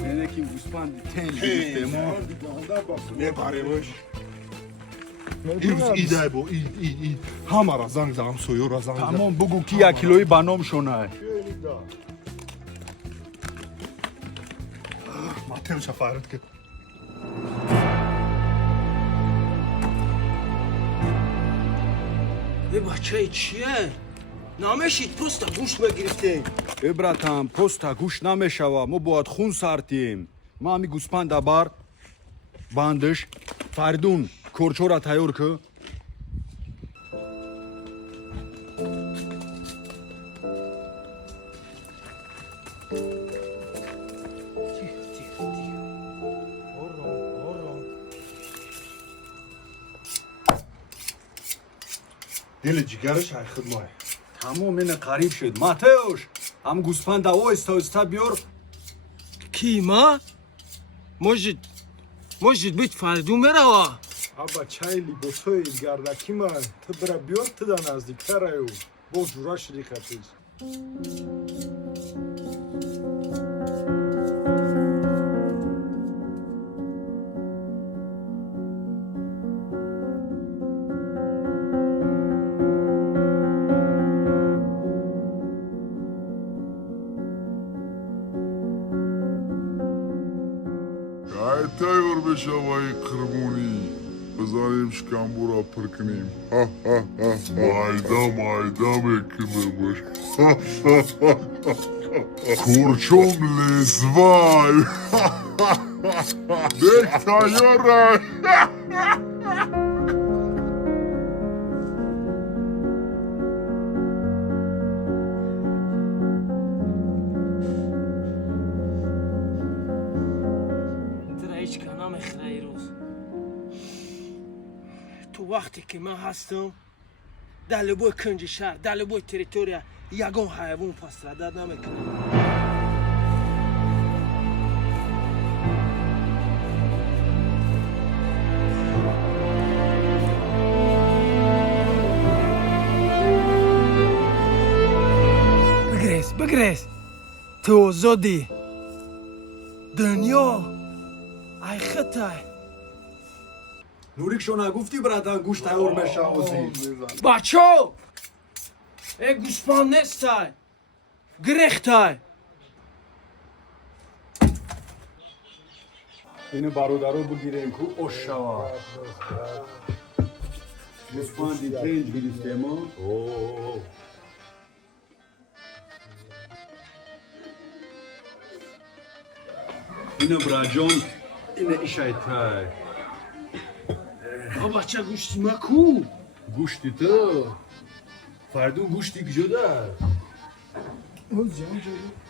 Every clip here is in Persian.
Senekin Guspan tel gidistemo. Ne paremiş? İyi bu, iyi. Hamara zang soyur zang. Tamam bugün ki ya kiloyu banom şona. Matev şafaret ki. بچه چیه؟ نامشید پست گوش بگرفته براتم پستا گوش نمیشوا ما باید خون سارتیم ما می گوسپان دبار باندش فردون کرچورا تایور که دل جگرش های خدمای. تمام اینه قریب شد ماتوش هم گوسپان دا او استا بیار کی ما؟ مجد بیت فردون بروا ابا چایلی با توی گردکی من تو برا بیار تو دا نزدیکتر ایو با جورا شدی خطیز تایور بشوای قرمونی بذاریم شکمبورا پر کنیم مایدا میکنه کورچوم لزوای دک تایور تو وقتی که من هستم در لبوی کنج شهر در لبوی تریتوریا یگان حیوان پس ردد نمیکنم بگریز تو زودی دنیا ای خطای نوریک شونا گفتی براتن گوش تایور میشه اوزی بچو ای گوسپان نستای گرختای اینو برادرو بگیریم که اوشوا گوسپان دی ترنج گرفتیم اینو براجون اینو ایشایتای بچه گوشتی ما کو گوشتی تو فردون گوشتی کجاده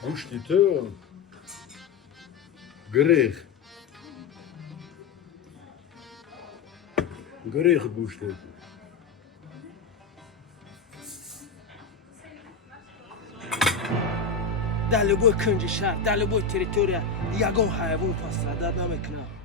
گوشتی تو گریخ گوشتی در لبوی کنج شهر در لبوی تریتوریا یگان حیوان پس ردد نمیکنم